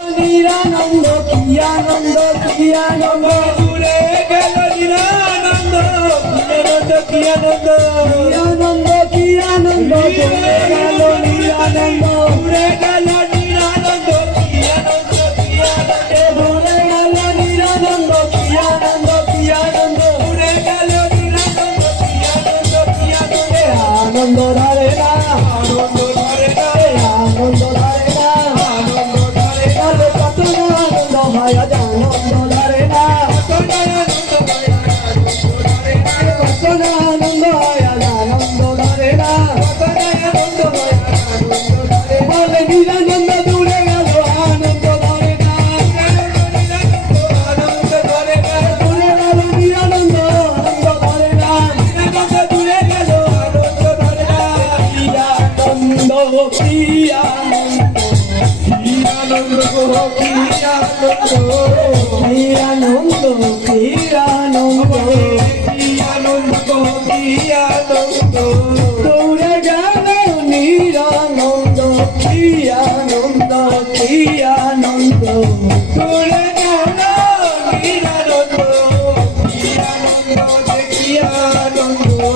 নিরানন্দ কি আনন্দ কি আনন্দ দূরে গেল নিরানন্দ কি আনন্দ নিরানন্দ কি আনন্দ চলে গেল নিরানন্দ দূরে গেল নিরানন্দ কি আনন্দ কি আনন্দ চলে গেল নিরানন্দ কি আনন্দ কি আনন্দ দূরে গেল নিরানন্দ কি আনন্দ কি আনন্দ আনন্দ ধরে না আনন্দ ধরে না আনন্দ ধরে না আনন্দ ধরে না তাহলে কত না আনন্দ হয় আজ আনন্দ ধরে না কত আনন্দ হয় আনন্দ ধরে না কত না আনন্দ হয় আজ আনন্দ ধরে না কত আনন্দ হয় আনন্দ ধরে না বলে নিরানন্দ দূরে গেল আনন্দ ধরে না আনন্দ ধরে না দূরে গেল নিরানন্দ আনন্দ ধরে না নিরানন্দ দূরে গেল আনন্দ ধরে না নিরানন্দ নিরানন্দ গো নিরানন্দ নিরানন্দ নিরানন্দ